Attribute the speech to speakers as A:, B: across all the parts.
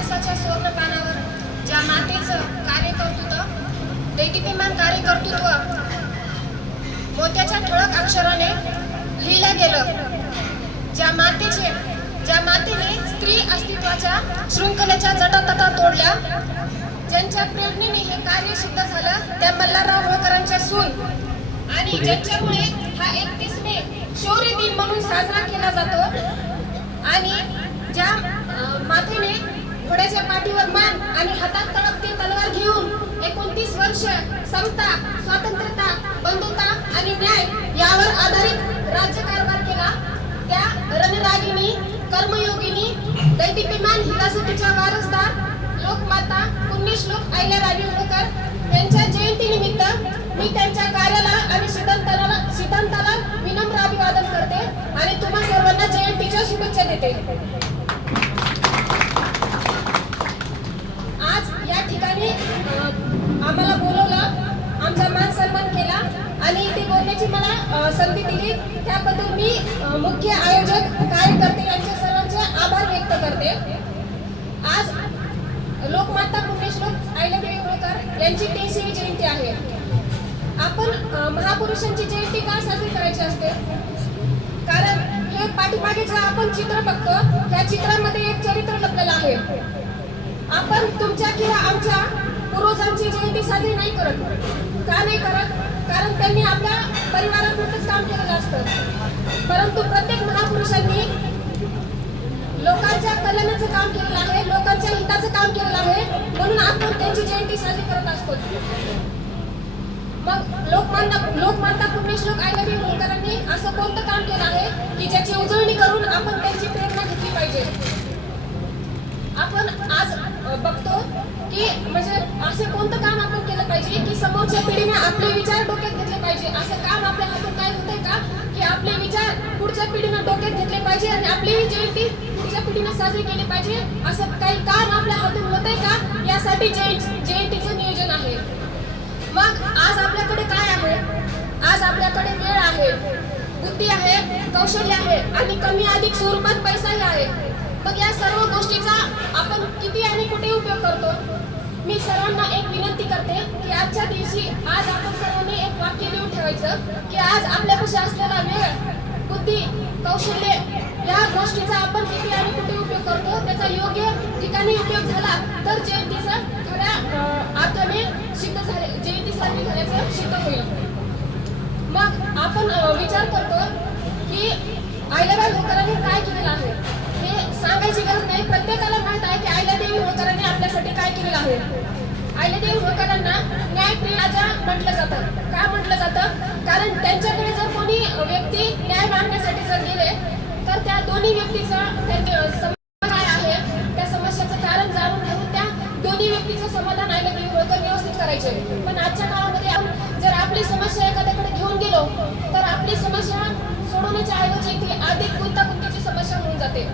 A: इतिहासाच्या स्वर्णपानावर ज्या मातेचं कार्य कर्तृत्व दैदिप्यमान कार्य कर्तृत्व मोत्याच्या ठळक अक्षराने लिहिलं गेलं. ज्या मातेचे ज्या मातेने स्त्री अस्तित्वाच्या शृंखलेच्या जटातटा तोडल्या ज्यांच्या प्रेरणेने हे कार्य सिद्ध झालं त्या मल्हारराव होळकरांच्या सून. आणि ज्यांच्यामुळे हा एकतीस मे शौर्य दिन म्हणून साजरा केला जातो आणि ज्या आणि हातात तळपती तलवार घेऊन एकोणतीस वर्ष समता स्वातंत्र्यता बंधुता आणि न्याय यावर आधारित राज्यकारभार केला. त्या रणरागिणी कर्मयोगिनी दैदिप्यमान हिरासतीच्या वारसदार लोकमाता पुण्यश्लोक अहिल्याराणी होळकर यांच्या जयंतीनिमित्त मी त्यांच्या कार्याला आणि सिद्धांताला सिद्धांताला विनम्र अभिवादन करते आणि तुम्हा सर्वांना जयंतीच्या शुभेच्छा देते. संधी दिली. त्याबद्दल मी मुख्य आयोजक कार्यकर्ते यांचे सर्वांचे आभार व्यक्त करते. आज लोकमाता पुण्यश्लोक अहिल्यादेवी होळकर यांची तीनशेवी जयंती आहे. आपण महापुरुषांची जयंती का साजरी करायची असते? कारण हे पाठीमागे जे आपण चित्र बघतो त्या चित्रामध्ये एक चरित्र लपलेलं आहे. आपण तुमच्या किंवा आमच्या पूर्वजांची जयंती साजरी नाही करत. का नाही करत? कारण त्यांनी आपल्या परिवारापुरतंच असतं परंतु प्रत्येक महापुरुषांनी लोकांच्या कल्याणाचं काम केलेलं आहे लोकांच्या हिताचं काम केलेलं आहे म्हणून आपण त्यांची जयंती साजरी करत असतो. मग लोकमाता लोकमाता पुण्यश्लोक अहिल्यादेवी होळकरांनी असं कोणतं काम केलं आहे की ज्याची उजळणी करून आपण त्यांची प्रेरणा घेतली पाहिजे? आपण आज बघतो की म्हणजे असे कोणतं काम आपण केलं पाहिजे की समोरच्या पिढीने आपले विचार डोक्यात घेतले पाहिजे? असं काम आपल्या हातून काय होतंय का? की आपले विचार पुढच्या पिढीनं डोक्यात घेतले पाहिजे आणि आपली ही जयंती पुढच्या पिढीनं साजरी केली पाहिजे. असं काही काम आपल्या हातून होतंय का? यासाठी जय जयंतीचं नियोजन आहे. मग आज आपल्याकडे काय आहे? आज आपल्याकडे वेळ आहे बुद्धी आहे कौशल्य आहे आणि कमी अधिक स्वरूपात पैसाही आहे. मग या सर्व गोष्टीचा आपण किती आणि कुठे उपयोग करतो? मी सर्वांना एक विनंती करते की आजच्या दिवशी आज आपण सर्वांनी एक वाक्य लिहून ठेवायचं की आज आपल्यापाशी असलेला वेळ बुद्धी कौशल्य या गोष्टीचा आपण किती आणि कुठे उपयोग करतो त्याचा योग्य ठिकाणी उपयोग झाला तर जयंतीचा खऱ्या अं, अर्थाने सिद्ध झाले जयंती साजरी झाल्याचं सिद्ध होईल. मग आपण विचार करतो की अहिल्याबाई होकरांनी काय केलेलं आहे? हे सांगायची गरज नाही. प्रत्येकाला माहीत आहे की आईला देवी होकरांनी आपल्यासाठी काय केलेलं आहे. अहिल्यादेवी होळकरांना न्यायप्रिय राजा म्हटलं जातं. का म्हटलं जातं? कारण त्यांच्याकडे जर कोणी व्यक्ती न्याय मागण्यासाठी जर गेले तर त्या दोन्ही व्यक्तीचा त्यांच्या समस्या काय आहे. त्या समस्याचं कारण जाणून घेऊन त्या दोन्ही व्यक्तीचं समाधान अहिल्यादेवी होळकर व्यवस्थित करायचे. पण आजच्या काळामध्ये आपण जर आपली समस्या एखाद्याकडे घेऊन गेलो तर आपली समस्या सोडवण्याच्या ऐवजी ती अधिक गुंतागुंतीची समस्या होऊन जाते.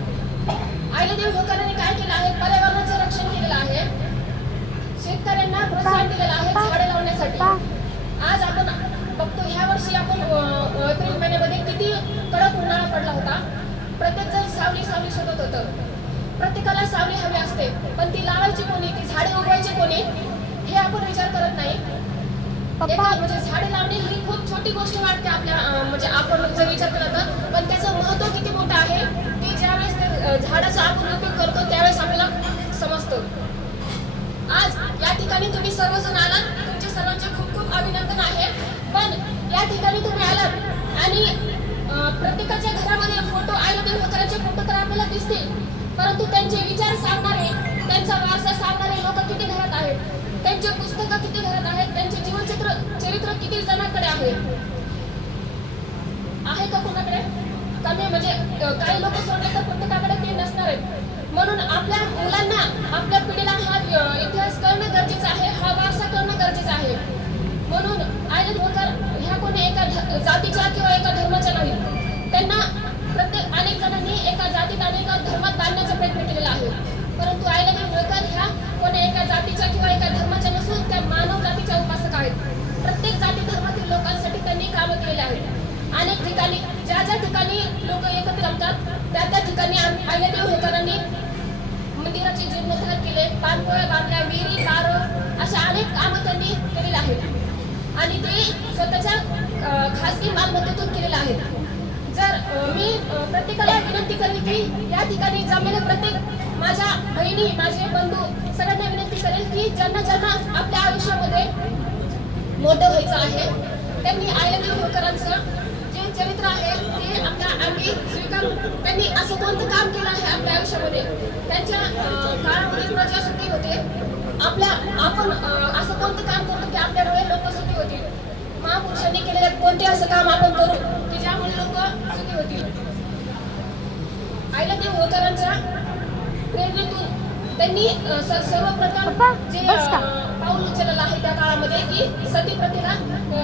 A: अहिल्यादेवी होळकरांनी काय केलं आहे? पर्यावरणाचं शेतकऱ्यांना प्रोत्साहन दिलेलं आहे झाडे लावण्यासाठी. आज आपण बघतो ह्या वर्षी आपण अ, अ, एप्रिल महिन्यामध्ये किती कडक उन्हाळा पडला होता. प्रत्येक जण सावली सावली शोधत होतं. प्रत्येकाला सावली हवी असते पण ती लावायची कोणी ती झाडे उगवायची कोणी हे आपण विचार करत नाही. म्हणजे झाडे लावणे ही खूप छोटी गोष्ट वाटते आपल्या म्हणजे आपण जर विचार केला तर. पण त्याचं महत्त्व किती मोठं आहे की ज्यावेळेस झाडाचा आपण उपयोग करतो त्यावेळेस आपल्याला समजतं. ठिकाणी तुम्ही सर्वजण आला तुमचे सर्वांचे खूप खूप अभिनंदन आहे. पण या ठिकाणी तुम्ही आलात आणि प्रत्येकाच्या घरामध्ये फोटो आयोजन होणाऱ्याचे फोटो तर आपल्याला दिसतील. परंतु त्यांचे विचार सांगणारे त्यांचा वारसा सांगणारे लोक किती घरात आहेत? त्यांचे पुस्तकं किती घरात आहेत? त्यांचे जीवनचित्र चरित्र किती जणांकडे आहे का कोणाकडे कमी म्हणजे अ, काही लोक सोडले तर प्रत्येकाकडे ते नसणार आहेत म्हणून आपल्या मुलांना आपल्या पिढीला हा अ, इतिहास कळणं गरजेचं आहे हा वारसा कळणं गरजेचं आहे म्हणून आयलन होळकर ह्या कोणी एका ध- जातीच्या किंवा एका धर्माच्या नाही. त्यांना प्रत्येक अनेक जणांनी एका जातीत आणि एका धर्मात बांधण्याचा प्रयत्न केलेला आहे. परंतु आयलन होळकर ह्या कोणी एका जातीच्या किंवा एका धर्माच्या नसून त्या मानव जातीच्या उपासक आहेत. प्रत्येक जाती धर्मातील लोकांसाठी त्यांनी कामं केलेली आहेत. अनेक ठिकाणी ज्या ज्या ठिकाणी लोक एकत्र जमतात त्या त्या ठिकाणी आम- होळकरांनी मंदिराचे जीर्णोद्धार केले पानपोळ्या बांधल्या विहिरी बारो अशा अनेक कामं त्यांनी केलेली आहेत. आणि ते स्वतःच्या अ, मालमत्तेतून केलेले आहेत जर मी प्रत्येकाला विनंती करेल की या ठिकाणी जमलेले प्रत्येक माझ्या बहिणी माझे बंधू सगळ्यांना विनंती करेल की ज्यांना ज्यांना आपल्या आयुष्यामध्ये मोठं व्हायचं आहे त्यांनी आयलदेव होळकरांचं जे चरित्र आहे ते आपल्या अंगी स्वीकारून त्यांनी असं कोणतं काम केलं आहे आपल्या आयुष्यामध्ये? त्यांच्या अं, काळामध्ये प्रजासुद्धी होते. आपल्या आपण असं कोणतं काम करतो की आपल्या डोळे लोक होतील? महापुरुषांनी केलेलं कोणते असं काम आपण करू? की ज्यामुळे लोक सुखी होतील. आईला होळकरांच्या प्रेरणेतून त्यांनी अं, स- सर्वप्रथम
B: पप्पा,
A: जे पाऊल उचललेलं आहे त्या काळामध्ये की सती प्रथेला अं,